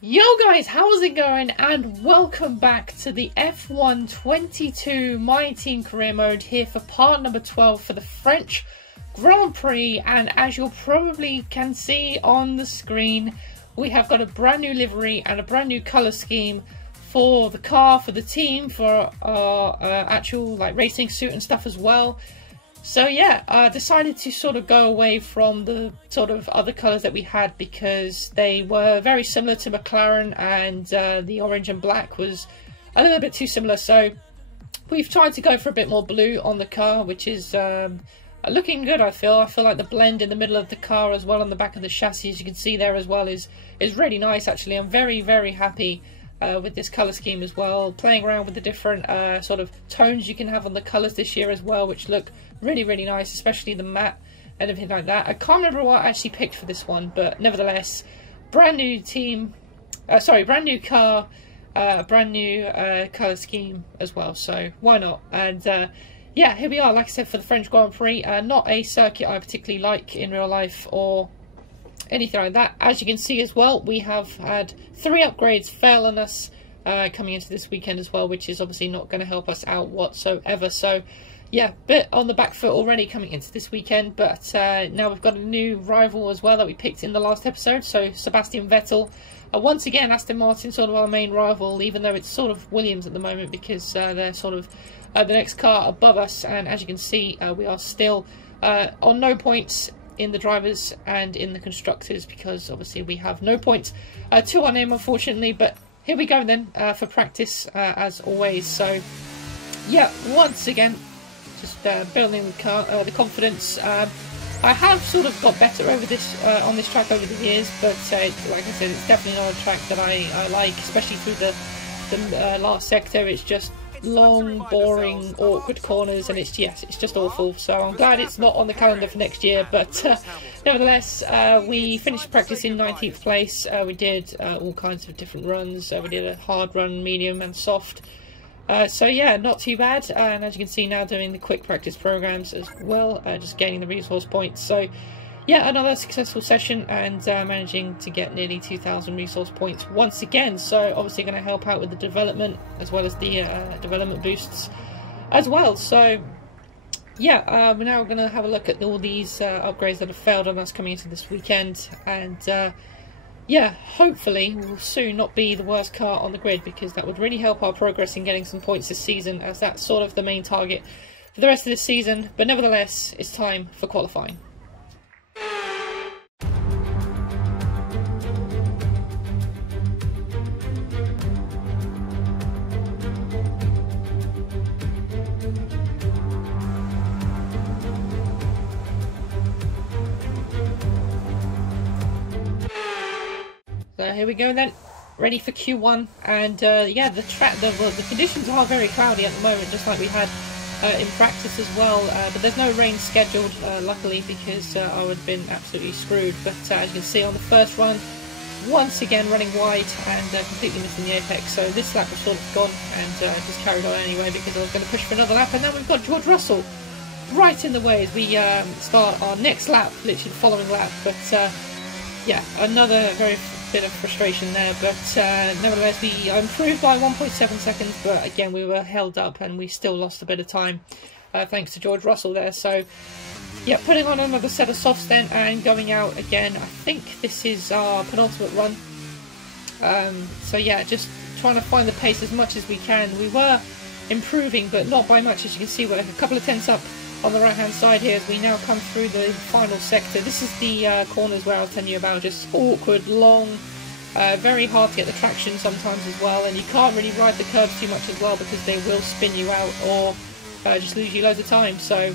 Yo guys, how's it going? And welcome back to the F1 22 My Team Career Mode here for part number 12 for the French Grand Prix. And as you probably can see on the screen, we have got a brand new livery and a brand new colour scheme for the car, for the team, for our actual racing suit and stuff as well. So yeah, I decided to sort of go away from the sort of other colours that we had because they were very similar to McLaren, and the orange and black was a little bit too similar. So we've tried to go for a bit more blue on the car, which is looking good. I feel like the blend in the middle of the car as well on the back of the chassis, as you can see there as well, is really nice actually. I'm very happy with this colour scheme as well, playing around with the different sort of tones you can have on the colours this year as well, which look really nice, especially the matte and everything like that. I can't remember what I actually picked for this one, but nevertheless, brand new team, brand new car, brand new colour scheme as well, so why not? And yeah, here we are, like I said, for the French Grand Prix. Not a circuit I particularly like in real life or anything like that. As you can see as well, we have had 3 upgrades fail on us coming into this weekend as well, which is obviously not going to help us out whatsoever. So yeah, bit on the back foot already coming into this weekend, but now we've got a new rival as well that we picked in the last episode. So Sebastian Vettel, once again Aston Martin, sort of our main rival, even though it's sort of Williams at the moment because they're sort of the next car above us. And as you can see, we are still on no points in the drivers and in the constructors because obviously we have no points to our name, unfortunately. But here we go then for practice as always. So yeah, once again, just building the confidence. I have sort of got better over this on this track over the years, but like I said, it's definitely not a track that I like, especially through the last sector. It's just long, boring, awkward corners, and it's just awful. So I'm glad it's not on the calendar for next year. But nevertheless, we finished practice in 19th place. We did all kinds of different runs. We did a hard run, medium, and soft. So yeah, not too bad, and as you can see now, doing the quick practice programs as well, just gaining the resource points. So yeah, another successful session, and managing to get nearly 2,000 resource points once again. So obviously going to help out with the development as well as the development boosts as well. So yeah, we're now going to have a look at all these upgrades that have failed on us coming into this weekend, and yeah, hopefully we'll soon not be the worst car on the grid, because that would really help our progress in getting some points this season, as that's sort of the main target for the rest of this season. But nevertheless, it's time for qualifying. So here we go then, ready for Q1, and yeah, the conditions are very cloudy at the moment, just like we had in practice as well. But there's no rain scheduled, luckily, because I would have been absolutely screwed. But as you can see on the first run, once again running wide and completely missing the apex. So this lap was sort of gone, and just carried on anyway because I was going to push for another lap. And then we've got George Russell right in the way as we start our next lap, literally the following lap. But yeah, another very bit of frustration there, but nevertheless we improved by 1.7 seconds, but again we were held up and we still lost a bit of time thanks to George Russell there. So yeah, putting on another set of softs then and going out again. I think this is our penultimate run, so yeah, just trying to find the pace as much as we can. We were improving, but not by much. As you can see, we're like a couple of tenths up on the right hand side here as we now come through the final sector. This is the corners where I was telling you about, just awkward, long, very hard to get the traction sometimes as well, and you can't really ride the curves too much as well because they will spin you out or just lose you loads of time. So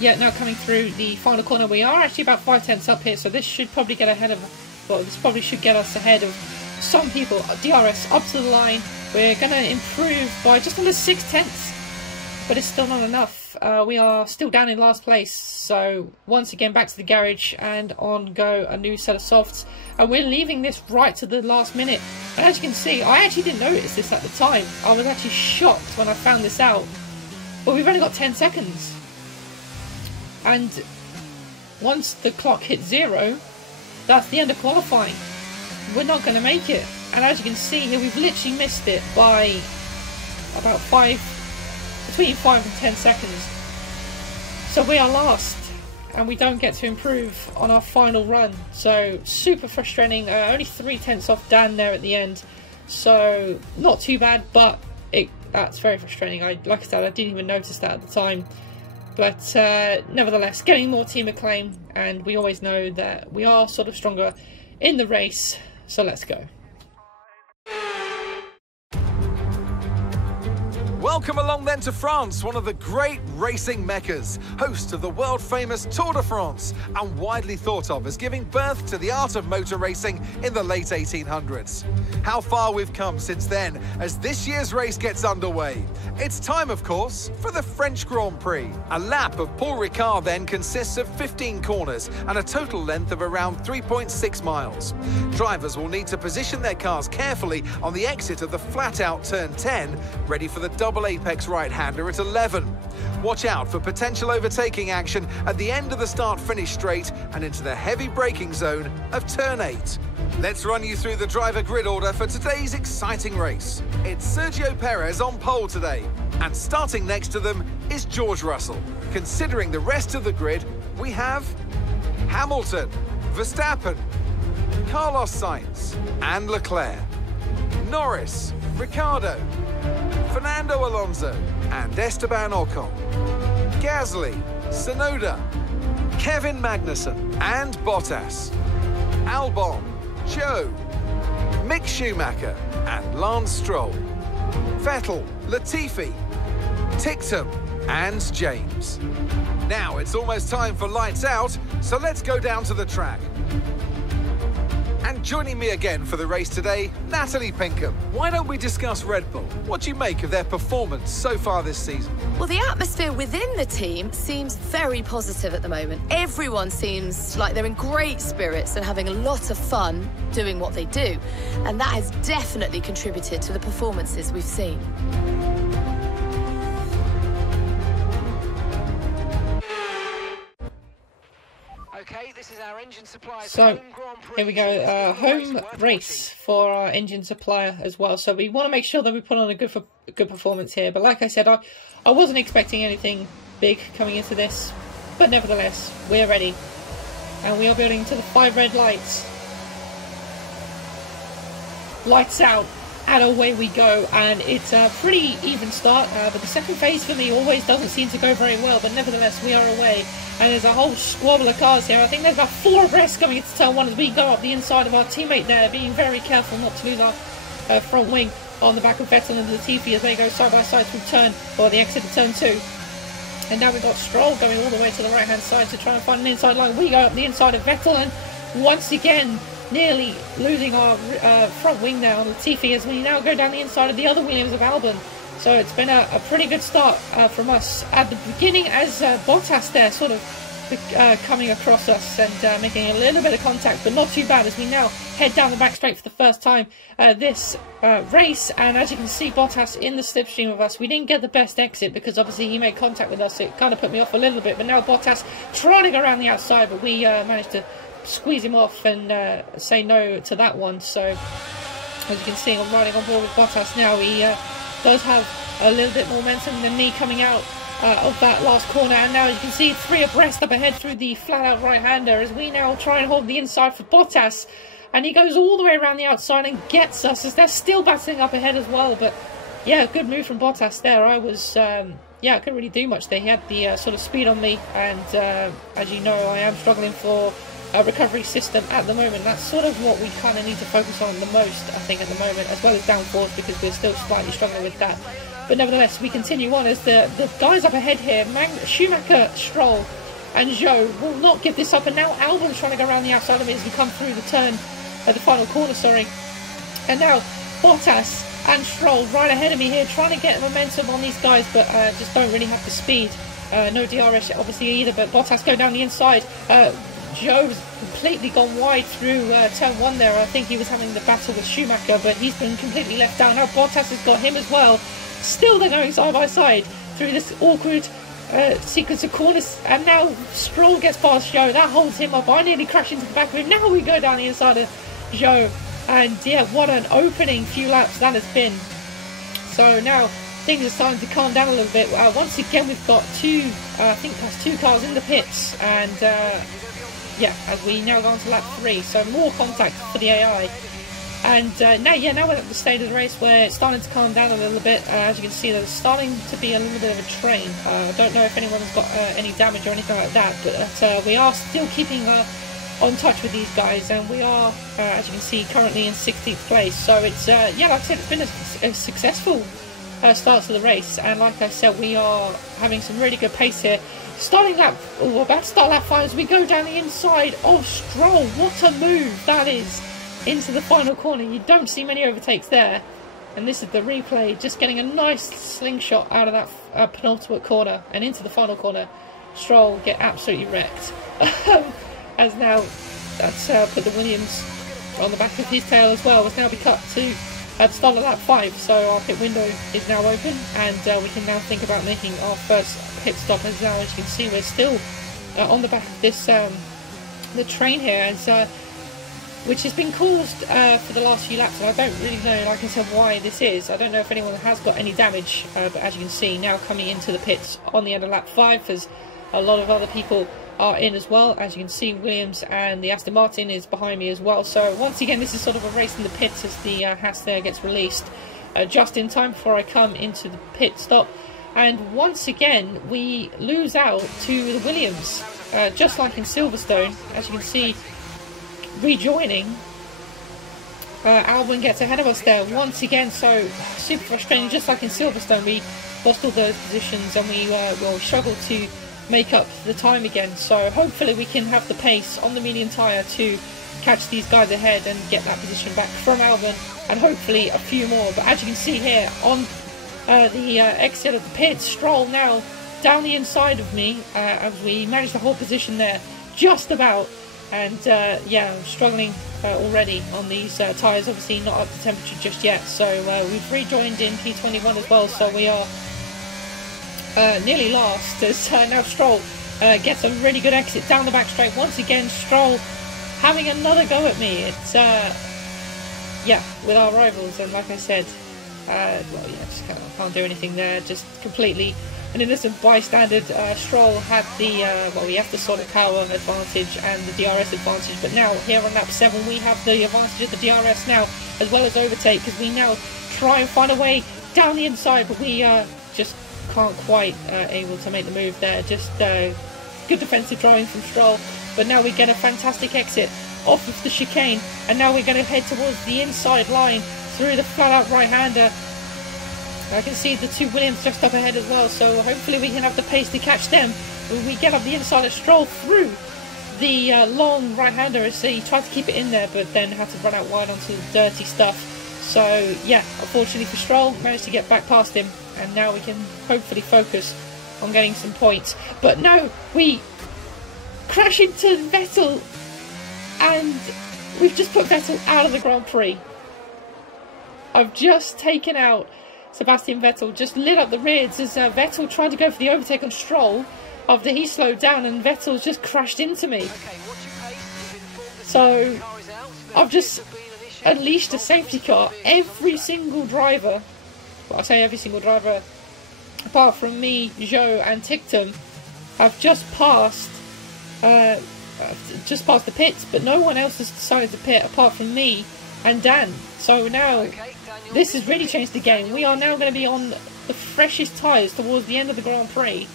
yeah, now coming through the final corner, we are actually about 5 tenths up here, so this should probably get ahead of, well, this probably should get us ahead of some people. DRS up to the line, we're going to improve by just under 6 tenths, but it's still not enough. We are still down in last place, so once again back to the garage and on go a new set of softs, and we're leaving this right to the last minute. And as you can see, I actually didn't notice this at the time. I was actually shocked when I found this out, but we've only got 10 seconds, and once the clock hits 0, that's the end of qualifying. we're not going to make it. And as you can see here, we've literally missed it by about between 5 and 10 seconds. So we are last, and we don't get to improve on our final run. So super frustrating. Only 3/10 off Dan there at the end. So not too bad, but that's very frustrating. Like I said, I didn't even notice that at the time. But nevertheless, getting more team acclaim, and we always know that we are sort of stronger in the race. So let's go. Welcome along then to France, one of the great racing meccas, host of the world-famous Tour de France, and widely thought of as giving birth to the art of motor racing in the late 1800s. How far we've come since then, as this year's race gets underway. It's time, of course, for the French Grand Prix. A lap of Paul Ricard then consists of 15 corners and a total length of around 3.6 miles. Drivers will need to position their cars carefully on the exit of the flat-out turn 10, ready for the double apex right-hander at 11. Watch out for potential overtaking action at the end of the start-finish straight and into the heavy braking zone of turn 8. Let's run you through the driver grid order for today's exciting race. It's Sergio Perez on pole today, and starting next to them is George Russell. Considering the rest of the grid, we have Hamilton, Verstappen, Carlos Sainz and Leclerc, Norris, Ricciardo, Fernando Alonso and Esteban Ocon, Gasly, Tsunoda, Kevin Magnussen and Bottas, Albon, Zhou, Mick Schumacher and Lance Stroll, Vettel, Latifi, Ticktum and James. Now it's almost time for lights out, so let's go down to the track. And joining me again for the race today, Natalie Pinkham. Why don't we discuss Red Bull? What do you make of their performance so far this season? Well, the atmosphere within the team seems very positive at the moment. Everyone seems like they're in great spirits and having a lot of fun doing what they do. And that has definitely contributed to the performances we've seen. Okay, this is our engine supplier's So home Grand Prix. here we go, home race for our engine supplier as well. So we want to make sure that we put on a good performance here. But like I said, I wasn't expecting anything big coming into this. But nevertheless, we're ready. And we are building to the 5 red lights. Lights out. And away we go, and it's a pretty even start, but the second phase for me always doesn't seem to go very well, but nevertheless we are away, and there's a whole squabble of cars here. I think there's about 4 abreast coming into turn 1 as we go up the inside of our teammate there, being very careful not to lose our front wing on the back of Vettel and Latifi as they go side by side through the exit of turn 2. And now we've got Stroll going all the way to the right hand side to try and find an inside line. We go up the inside of Vettel, and once again nearly losing our front wing there on Latifi as we now go down the inside of the other Williams of Albon. So it's been a pretty good start from us at the beginning, as Bottas there sort of coming across us and making a little bit of contact, but not too bad as we now head down the back straight for the first time this race. And as you can see, Bottas in the slipstream of us. We didn't get the best exit because obviously he made contact with us. It kind of put me off a little bit, but now Bottas trying to go around the outside, but we managed to squeeze him off and say no to that one. So as you can see, I'm riding on board with Bottas now. He does have a little bit more momentum than me coming out of that last corner, and now you can see 3 abreast up ahead through the flat out right hander as we now try and hold the inside for Bottas, and he goes all the way around the outside and gets us as they're still battling up ahead as well. But yeah, good move from Bottas there. I was yeah, I couldn't really do much there. He had the sort of speed on me, and as you know, I am struggling for a recovery system at the moment. That's sort of what we kind of need to focus on the most, I think, at the moment, as well as downforce, because we're still slightly struggling with that. But nevertheless, we continue on as the guys up ahead here, Schumacher, Stroll and Zhou will not give this up, and now Albon's trying to go around the outside of me as we come through the turn, the final corner, sorry. And now Bottas and Stroll right ahead of me here, trying to get momentum on these guys, but just don't really have the speed. No DRS obviously either, but Bottas go down the inside. Zhou's completely gone wide through turn 1 there. I think he was having the battle with Schumacher, but he's been completely left down. Now Bottas has got him as well. Still they're going side by side through this awkward sequence of corners, and now Stroll gets past Zhou. That holds him up. I nearly crashed into the back of him. Now we go down the inside of Zhou, And yeah, what an opening few laps that has been. So now things are starting to calm down a little bit. Once again, we've got I think that's 2 cars in the pits, and yeah, as we now go on to lap 3, so more contact for the AI. And now we're at the stage of the race where it's starting to calm down a little bit. As you can see, there's starting to be a little bit of a train. I don't know if anyone's got any damage or anything like that, but we are still keeping on touch with these guys, and we are, as you can see, currently in 16th place. So it's, yeah, like I said, it's been a successful start to the race, and like I said, we are having some really good pace here. Starting lap, or about to start lap 5 as we go down the inside of Stroll. What a move that is into the final corner. You don't see many overtakes there, and this is the replay, just getting a nice slingshot out of that penultimate corner and into the final corner. Stroll get absolutely wrecked. As now that's put the Williams on the back of his tail as well. Has now been cut to at the start of lap 5, so our pit window is now open, and we can now think about making our first pit stop. As now, as you can see, we're still on the back of this the train here, as which has been caused for the last few laps, and I don't really know, like I said, why this is. I don't know if anyone has got any damage, but as you can see, now coming into the pits on the end of lap 5, as a lot of other people are in as well. As you can see, Williams and the Aston Martin is behind me as well. So once again, this is sort of a race in the pits as the Haas there gets released just in time before I come into the pit stop. And once again, we lose out to the Williams, just like in Silverstone. As you can see, rejoining, Albon gets ahead of us there once again. So super frustrating, just like in Silverstone, we lost all those positions, and we struggled to make up the time again. So hopefully we can have the pace on the medium tyre to catch these guys ahead and get that position back from Albon, and hopefully a few more. But as you can see here on the exit of the pit, Stroll now down the inside of me, as we managed to hold position there just about. And yeah, I'm struggling already on these tyres, obviously not up to temperature just yet. So we've rejoined in P21 as well, so we are nearly last, as now Stroll gets a really good exit down the back straight. Once again, Stroll having another go at me. It's yeah, with our rivals, and like I said, well, yeah, just can't do anything there. Just completely an innocent bystander. Stroll had the well, we have the sort of power advantage and the DRS advantage, but now here on lap 7 we have the advantage of the DRS now, as well as overtake, because we now try and find a way down the inside, but we just can't quite able to make the move there. Just good defensive driving from Stroll, but now we get a fantastic exit off of the chicane, and now we're going to head towards the inside line through the flat out right hander. I can see the two Williams just up ahead as well, so hopefully we can have the pace to catch them when we get up the inside of Stroll through the long right hander, as he tried to keep it in there but then had to run out wide onto the dirty stuff. So yeah, unfortunately for Stroll, managed to get back past him, and now we can hopefully focus on getting some points. But no, we crash into Vettel, and we've just put Vettel out of the Grand Prix. I've just taken out Sebastian Vettel, just lit up the rears as Vettel tried to go for the overtake on Stroll after he slowed down, and Vettel's just crashed into me. So I've just unleashed a safety car. Every single driver, well, I say every single driver, apart from me, Zhou and Tictum, have just passed the pits, but no one else has decided to pit apart from me and Dan. So now this has really changed the game. We are now going to be on the freshest tyres towards the end of the Grand Prix,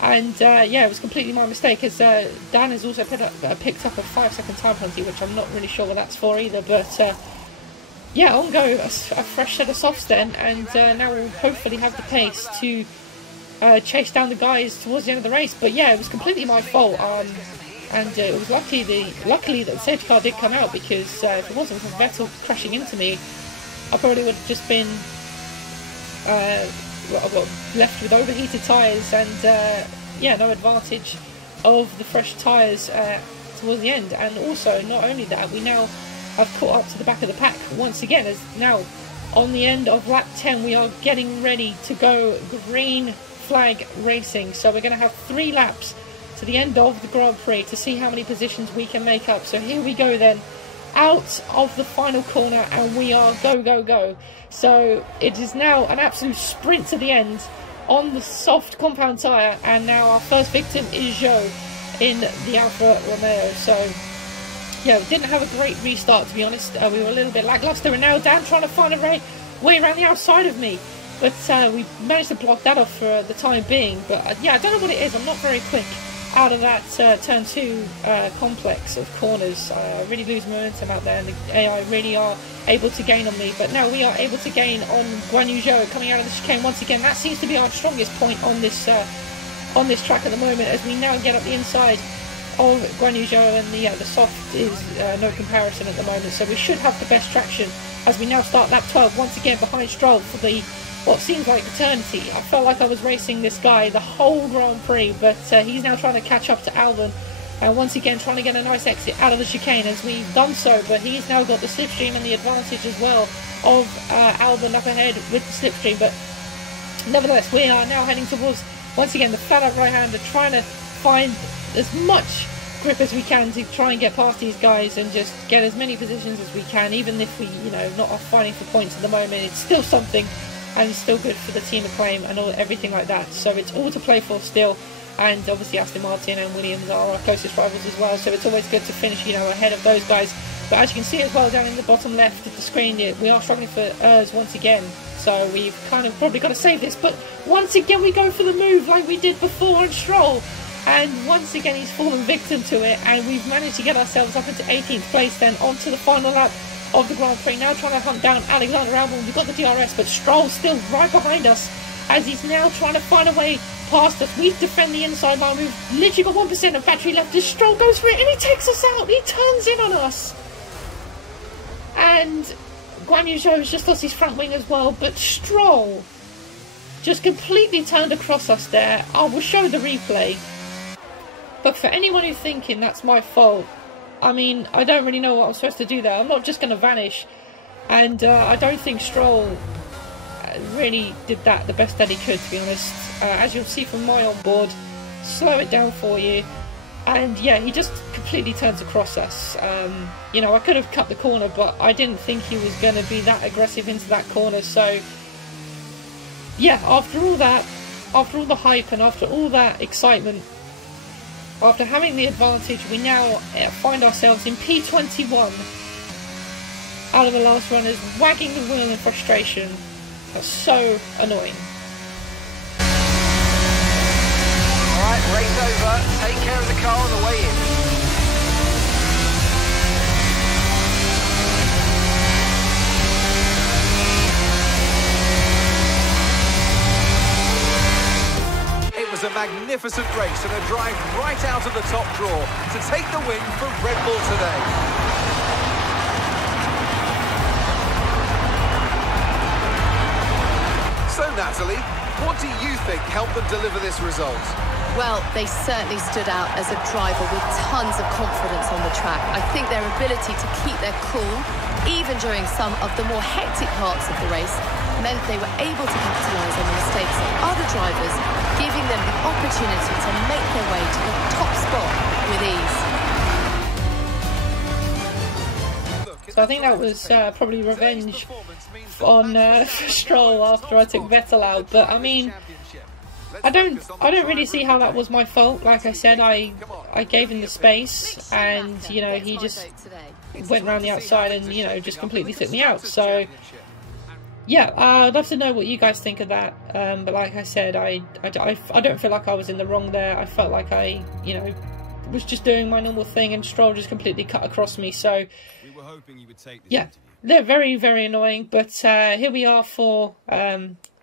and yeah, it was completely my mistake, as Dan has also picked up a 5-second time penalty, which I'm not really sure what that's for either. But yeah, on go a fresh set of softs then, and now we'll hopefully have the pace to chase down the guys towards the end of the race. But yeah, it was completely my fault, and it was luckily that the safety car did come out, because if it wasn't for Vettel crashing into me, I probably would have just been left with overheated tyres, and yeah, no advantage of the fresh tyres towards the end. And also, not only that, we now have caught up to the back of the pack once again, as now on the end of lap 10 we are getting ready to go green flag racing. So we're going to have 3 laps to the end of the Grand Prix to see how many positions we can make up. So here we go then, out of the final corner, and we are go, go, go. So it is now an absolute sprint to the end on the soft compound tyre, and now our first victim is Joe in the Alfa Romeo. So yeah, we didn't have a great restart, to be honest. We were a little bit lackluster, and now Dan trying to find a way around the outside of me, but we managed to block that off for the time being. But yeah, I don't know what it is. I'm not very quick out of that turn 2 complex of corners. I really lose momentum out there, and the AI really are able to gain on me. But now we are able to gain on Guan Yu Zhou coming out of the chicane once again. That seems to be our strongest point on this track at the moment, as we now get up the inside of Guan Yu Zhou, and the soft is no comparison at the moment. So we should have the best traction as we now start lap 12 once again behind Stroll for the what seems like eternity. I felt like I was racing this guy the whole Grand Prix, but he's now trying to catch up to Albon, and once again trying to get a nice exit out of the chicane as we've done so. But he's now got the slipstream and the advantage as well of Albon up ahead with the slipstream. But nevertheless, we are now heading towards once again the flat out right hander, trying to find as much grip as we can to try and get past these guys and just get as many positions as we can. Even if we, not are fighting for points at the moment, it's still something. And it's still good for the team acclaim and everything like that. So it's all to play for still. And obviously Aston Martin and Williams are our closest rivals as well. So it's always good to finish, ahead of those guys. But as you can see as well down in the bottom left of the screen, we are struggling for ERS once again. So we've kind of probably got to save this. But once again we go for the move like we did before on Stroll. And once again he's fallen victim to it. And we've managed to get ourselves up into 18th place then onto the final lap of the Grand Prix. Now trying to hunt down Alexander Albon. We've got the DRS, but Stroll's still right behind us as he's now trying to find a way past us. We defend the inside line. We've literally got 1% of battery left as Stroll goes for it, and he takes us out. He turns in on us. And Guan Yu Zhou has just lost his front wing as well, but Stroll just completely turned across us there. I will show the replay. But for anyone who's thinking that's my fault, I mean, I don't really know what I'm supposed to do there. I'm not just going to vanish. And I don't think Stroll really did that the best that he could, to be honest. As you'll see from my onboard, slow it down for you. And yeah, he just completely turns across us. I could have cut the corner, but I didn't think he was going to be that aggressive into that corner. So yeah, after all that, after all the hype and after all that excitement, after having the advantage, we now find ourselves in P21 out of the last runners, wagging the wheel in frustration. That's so annoying. Alright, race over. Take care of the car on the way in. It was a magnificent race and a drive right out of the top draw to take the win for Red Bull today. So Natalie, what do you think helped them deliver this result? Well, they certainly stood out as a driver with tons of confidence on the track. I think their ability to keep their cool, even during some of the more hectic parts of the race, meant they were able to capitalise on the mistakes of other drivers, giving them the opportunity to make their way to the top spot with ease. So I think that was probably revenge on Stroll after I took Vettel out. But I mean, I don't really see how that was my fault. Like I said, I gave him the space, and he just went around the outside and just completely took me out. So yeah, I'd love to know what you guys think of that. But like I said, I don't feel like I was in the wrong there. I felt like I was just doing my normal thing, and Stroll just completely cut across me. So yeah, they're very, very annoying. But here we are for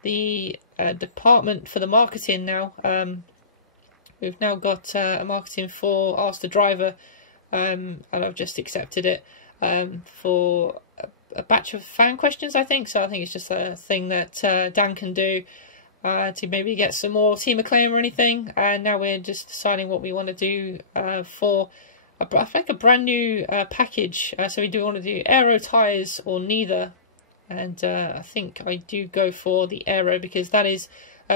the department for the marketing now. We've now got a marketing for Ask the Driver, and I've just accepted it for a batch of fan questions, I think. So I think it's just a thing that Dan can do to maybe get some more team acclaim or anything. And now we're just deciding what we want to do for I think a brand new package. So we do want to do aero tyres or neither. And I think I do go for the aero because that is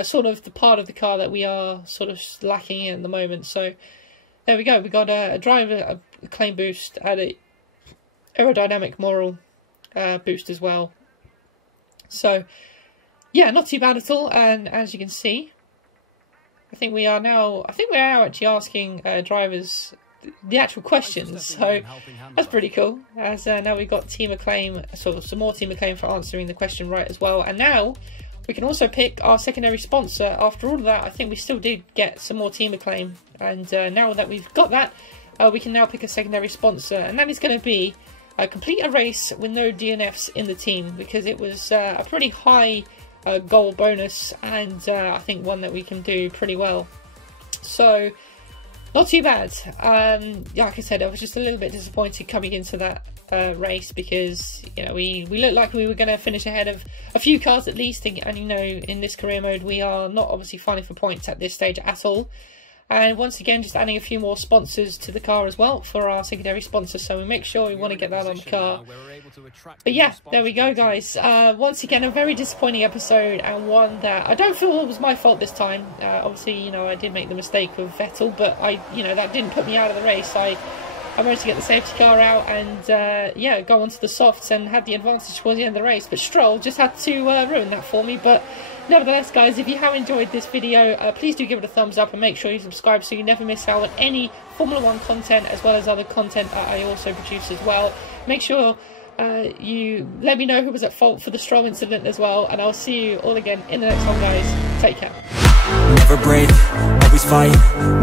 sort of the part of the car that we are sort of lacking in at the moment. So there we go. We got a driver acclaim boost added aerodynamic moral boost as well. So yeah, not too bad at all. And as you can see, I think we are now actually asking drivers the actual questions, so that's pretty cool. As now we've got team acclaim, sort of some more team acclaim for answering the question right as well. And now we can also pick our secondary sponsor. After all of that, I think we still did get some more team acclaim, and now that we've got that, we can now pick a secondary sponsor, and that is going to be complete a race with no DNFs in the team, because it was a pretty high goal bonus, and I think one that we can do pretty well. So not too bad. Like I said, I was just a little bit disappointed coming into that race, because you know we looked like we were going to finish ahead of a few cars at least, and you know, in this career mode we are not obviously fighting for points at this stage at all. And once again, just adding a few more sponsors to the car as well for our secondary sponsors, so we make sure we want to get that on the car. But yeah, there we go, guys. Once again, a very disappointing episode, and one that I don't feel was my fault this time. Obviously, you know, I did make the mistake of Vettel, but that didn't put me out of the race. I managed to get the safety car out and yeah, go onto the softs and had the advantage towards the end of the race. But Stroll just had to ruin that for me. But nevertheless, guys, if you have enjoyed this video, please do give it a thumbs up and make sure you subscribe so you never miss out on any Formula 1 content, as well as other content that I also produce as well. Make sure you let me know who was at fault for the Stroll incident as well, and I'll see you all again in the next one, guys. Take care. Never break, always fight,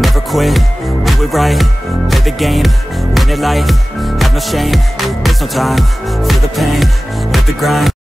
never quit, do it right, play the game, win it life, have no shame, there's no time, feel the pain, let the grind.